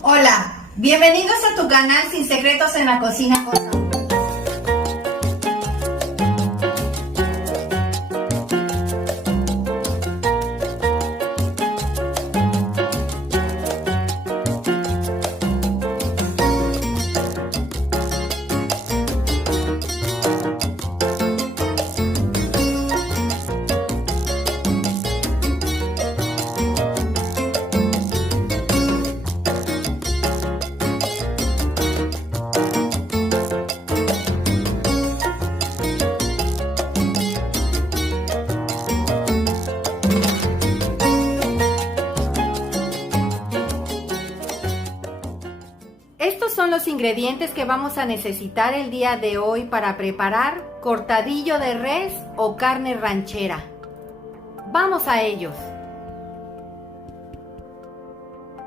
Hola, bienvenidos a tu canal Sin Secretos en la Cocina con Saúl. Estos son los ingredientes que vamos a necesitar el día de hoy para preparar cortadillo de res o carne ranchera. Vamos a ellos.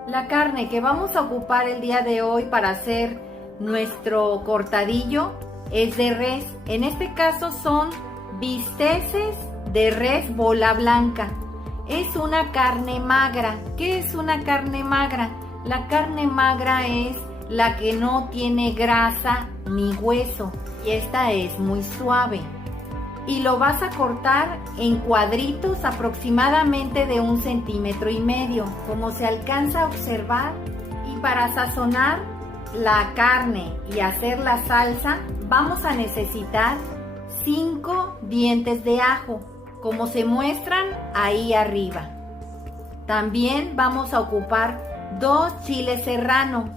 La carne que vamos a ocupar el día de hoy para hacer nuestro cortadillo es de res. En este caso son bisteces de res bola blanca. Es una carne magra. ¿Qué es una carne magra? La carne magra es la que no tiene grasa ni hueso y esta es muy suave. Y lo vas a cortar en cuadritos aproximadamente de 1,5 centímetros, como se alcanza a observar. Y para sazonar la carne y hacer la salsa vamos a necesitar 5 dientes de ajo, como se muestran ahí arriba. También vamos a ocupar 2 chiles serranos,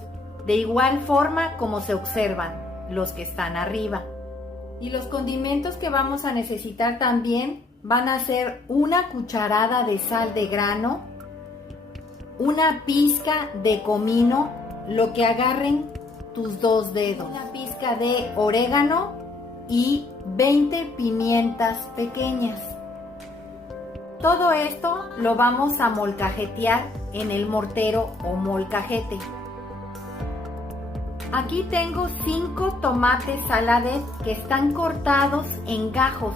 de igual forma como se observan los que están arriba. Y los condimentos que vamos a necesitar también van a ser 1 cucharada de sal de grano, 1 pizca de comino, lo que agarren tus 2 dedos, 1 pizca de orégano y 20 pimientas pequeñas. Todo esto lo vamos a molcajetear en el mortero o molcajete. Aquí tengo 5 tomates saladet que están cortados en gajos,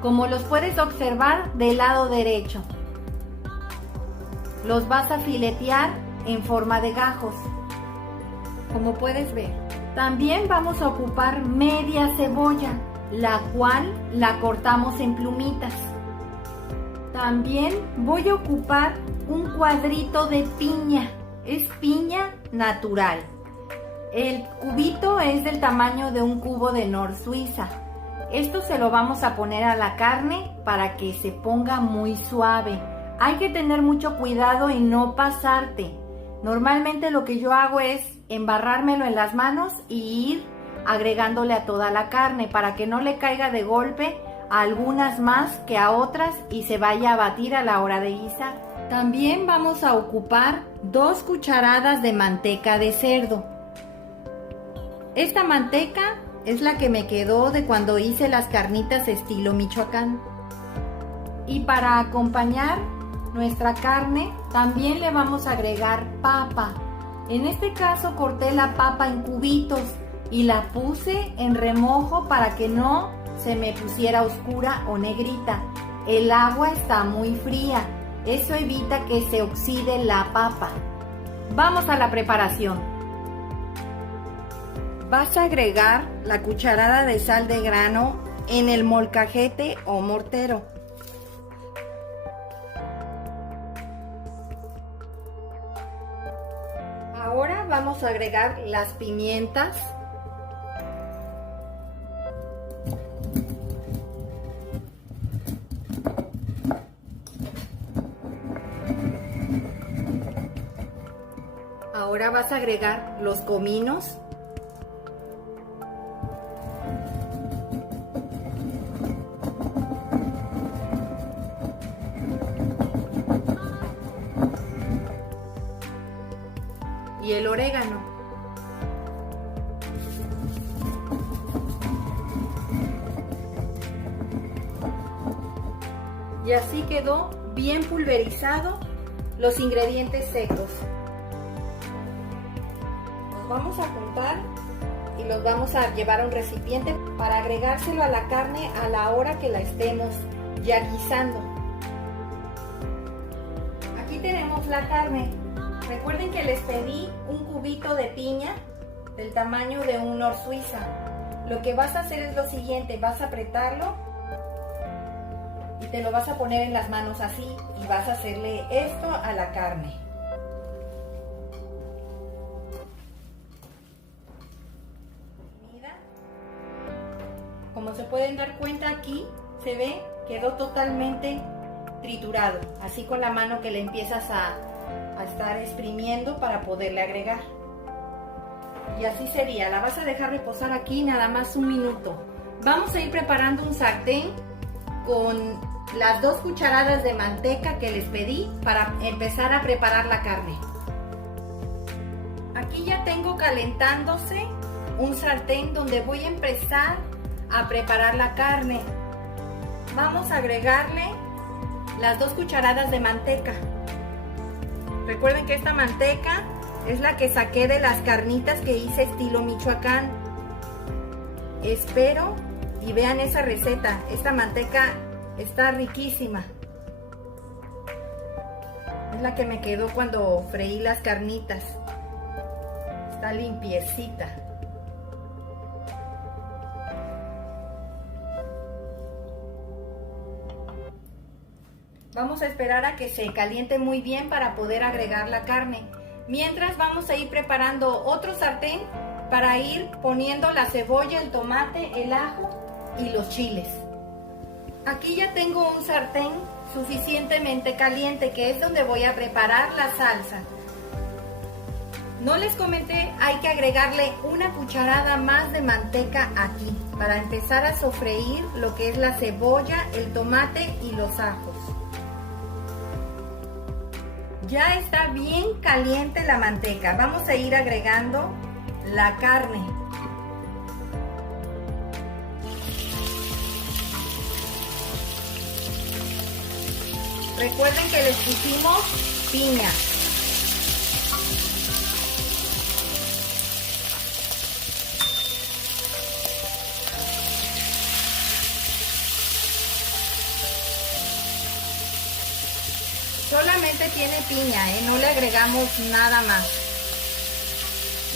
como los puedes observar del lado derecho. Los vas a filetear en forma de gajos, como puedes ver. También vamos a ocupar media cebolla, la cual la cortamos en plumitas. También voy a ocupar un cuadrito de piña, es piña natural. El cubito es del tamaño de un cubo de Nor Suiza. Esto se lo vamos a poner a la carne para que se ponga muy suave. Hay que tener mucho cuidado y no pasarte. Normalmente lo que yo hago es embarrármelo en las manos y ir agregándole a toda la carne para que no le caiga de golpe a algunas más que a otras y se vaya a batir a la hora de guisar. También vamos a ocupar 2 cucharadas de manteca de cerdo. Esta manteca es la que me quedó de cuando hice las carnitas estilo Michoacán. Y para acompañar nuestra carne también le vamos a agregar papa. En este caso corté la papa en cubitos y la puse en remojo para que no se me pusiera oscura o negrita. El agua está muy fría, eso evita que se oxide la papa. Vamos a la preparación. Vas a agregar la cucharada de sal de grano en el molcajete o mortero. Ahora vamos a agregar las pimientas. Ahora vas a agregar los cominos. Y el orégano. Y así quedó bien pulverizado los ingredientes secos. Los vamos a juntar y los vamos a llevar a un recipiente para agregárselo a la carne a la hora que la estemos ya guisando. Aquí tenemos la carne. Recuerden que les pedí un cubito de piña del tamaño de un Nor Suiza. Lo que vas a hacer es lo siguiente, vas a apretarlo y te lo vas a poner en las manos así y vas a hacerle esto a la carne. Mira, como se pueden dar cuenta aquí, se ve, quedó totalmente triturado, así con la mano que le empiezas a estar exprimiendo para poderle agregar. Y así sería, la vas a dejar reposar aquí nada más un minuto. Vamos a ir preparando un sartén con las 2 cucharadas de manteca que les pedí para empezar a preparar la carne. Aquí ya tengo calentándose un sartén donde voy a empezar a preparar la carne. Vamos a agregarle las 2 cucharadas de manteca. Recuerden que esta manteca es la que saqué de las carnitas que hice estilo Michoacán. Espero y vean esa receta. Esta manteca está riquísima. Es la que me quedó cuando freí las carnitas. Está limpiecita. Vamos a esperar a que se caliente muy bien para poder agregar la carne. Mientras vamos a ir preparando otro sartén para ir poniendo la cebolla, el tomate, el ajo y los chiles. Aquí ya tengo un sartén suficientemente caliente que es donde voy a preparar la salsa. No les comenté, hay que agregarle una cucharada más de manteca aquí para empezar a sofreír lo que es la cebolla, el tomate y los ajos. Ya está bien caliente la manteca. Vamos a ir agregando la carne. Recuerden que les pusimos piña. Solamente tiene piña, no le agregamos nada más.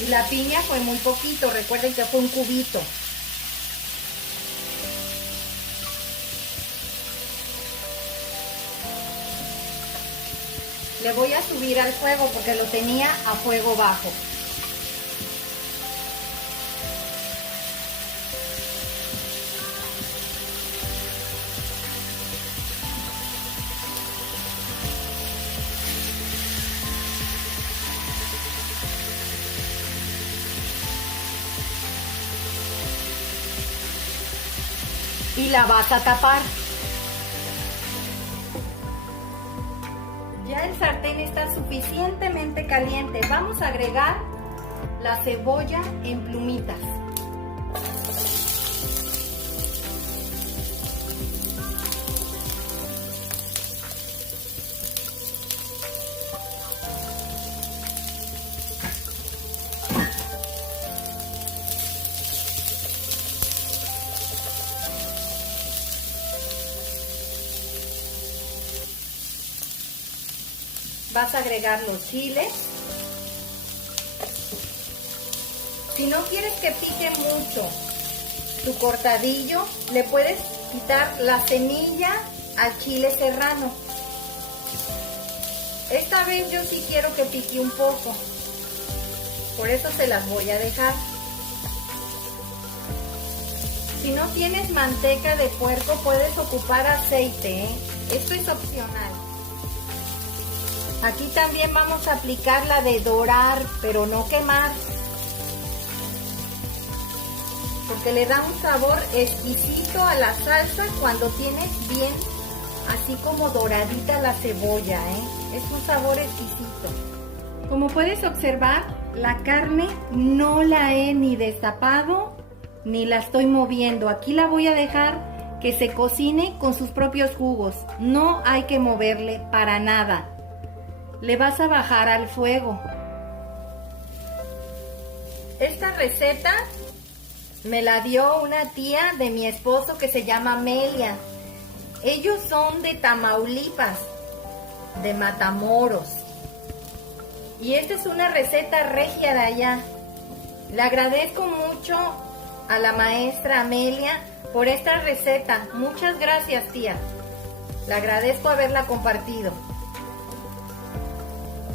Y la piña fue muy poquito, recuerden que fue un cubito. Le voy a subir al fuego porque lo tenía a fuego bajo. Y la vas a tapar. Ya el sartén está suficientemente caliente. Vamos a agregar la cebolla en plumitas. Vas a agregar los chiles. Si no quieres que pique mucho tu cortadillo, le puedes quitar la semilla al chile serrano. Esta vez yo sí quiero que pique un poco, por eso se las voy a dejar. Si no tienes manteca de puerco, puedes ocupar aceite, Esto es opcional. Aquí también vamos a aplicar la de dorar, pero no quemar, porque le da un sabor exquisito a la salsa cuando tienes bien así como doradita la cebolla, Es un sabor exquisito. Como puedes observar, la carne no la he ni destapado ni la estoy moviendo. Aquí la voy a dejar que se cocine con sus propios jugos. No hay que moverle para nada. Le vas a bajar al fuego. Esta receta me la dio una tía de mi esposo que se llama Amelia. Ellos son de Tamaulipas, de Matamoros. Y esta es una receta regia de allá. Le agradezco mucho a la maestra Amelia por esta receta. Muchas gracias, tía. Le agradezco haberla compartido.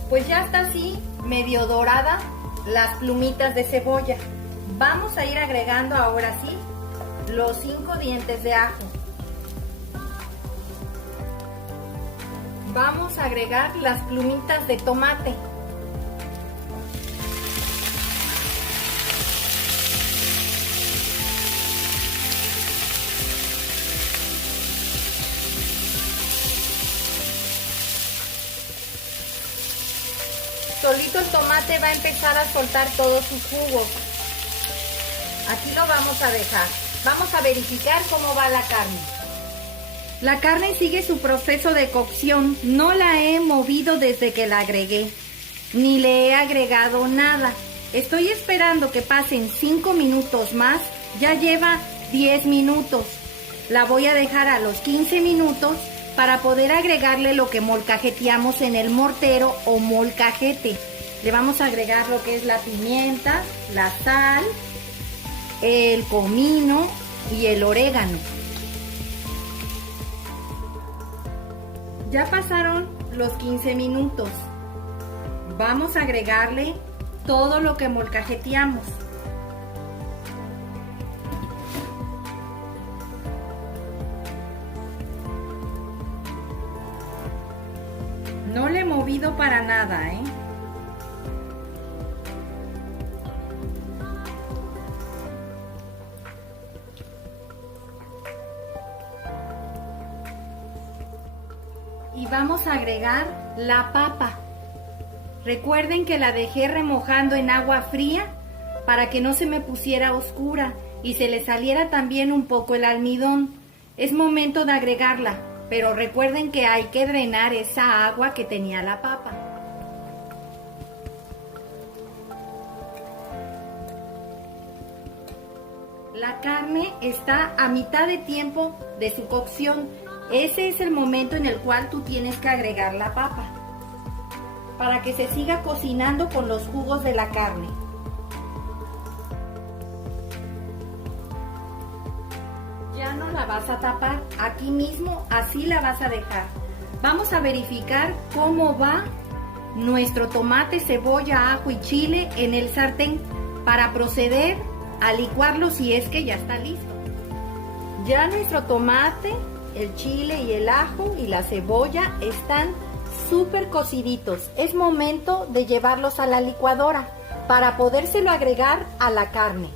Pues ya está así, medio dorada, las plumitas de cebolla. Vamos a ir agregando ahora sí los 5 dientes de ajo. Vamos a agregar las plumitas de tomate. Solito el tomate va a empezar a soltar todos sus jugos. Aquí lo vamos a dejar. Vamos a verificar cómo va la carne. La carne sigue su proceso de cocción. No la he movido desde que la agregué, ni le he agregado nada. Estoy esperando que pasen 5 minutos más. Ya lleva 10 minutos. La voy a dejar a los 15 minutos para poder agregarle lo que molcajeteamos en el mortero o molcajete. Le vamos a agregar lo que es la pimienta, la sal, el comino y el orégano. Ya pasaron los 15 minutos. Vamos a agregarle todo lo que molcajeteamos. No le he movido para nada, ¿eh? Y vamos a agregar la papa. Recuerden que la dejé remojando en agua fría para que no se me pusiera oscura y se le saliera también un poco el almidón. Es momento de agregarla. Pero recuerden que hay que drenar esa agua que tenía la papa. La carne está a mitad de tiempo de su cocción. Ese es el momento en el cual tú tienes que agregar la papa, para que se siga cocinando con los jugos de la carne. Ya no la vas a tapar, aquí mismo así la vas a dejar. Vamos a verificar cómo va nuestro tomate, cebolla, ajo y chile en el sartén para proceder a licuarlo si es que ya está listo. Ya nuestro tomate, el chile y el ajo y la cebolla están súper cociditos. Es momento de llevarlos a la licuadora para podérselo agregar a la carne.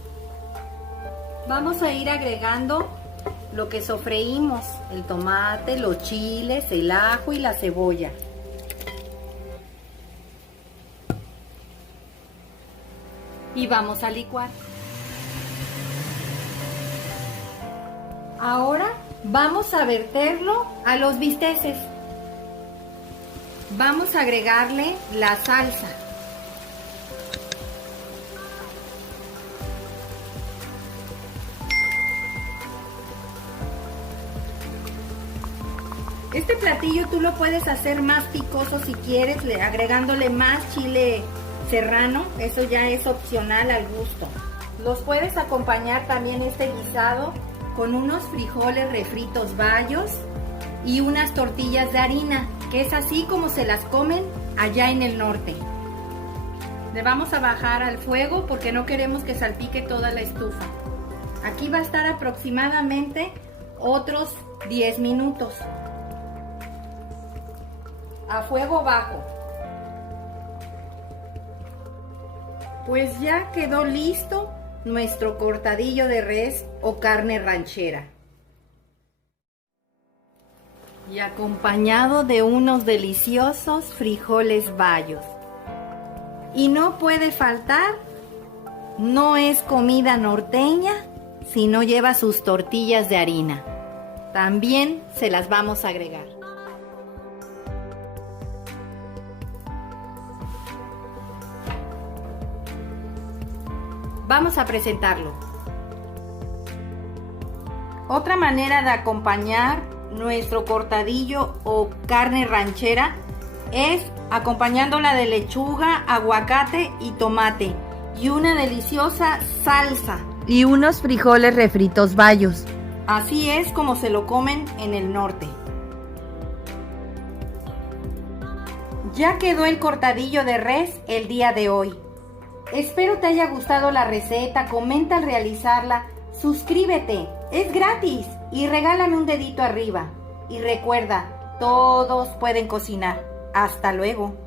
Vamos a ir agregando lo que sofreímos, el tomate, los chiles, el ajo y la cebolla. Y vamos a licuar. Ahora vamos a verterlo a los bisteces. Vamos a agregarle la salsa. Este platillo tú lo puedes hacer más picoso si quieres, agregándole más chile serrano. Eso ya es opcional al gusto. Los puedes acompañar también este guisado con unos frijoles refritos bayos y unas tortillas de harina, que es así como se las comen allá en el norte. Le vamos a bajar al fuego porque no queremos que salpique toda la estufa. Aquí va a estar aproximadamente otros 10 minutos. A fuego bajo. Pues ya quedó listo nuestro cortadillo de res o carne ranchera. Y acompañado de unos deliciosos frijoles bayos. Y no puede faltar, no es comida norteña si no lleva sus tortillas de harina. También se las vamos a agregar. Vamos a presentarlo. Otra manera de acompañar nuestro cortadillo o carne ranchera es acompañándola de lechuga, aguacate y tomate, y una deliciosa salsa. Y unos frijoles refritos bayos. Así es como se lo comen en el norte. Ya quedó el cortadillo de res el día de hoy. Espero te haya gustado la receta, comenta al realizarla, suscríbete, es gratis y regálame un dedito arriba. Y recuerda, todos pueden cocinar. Hasta luego.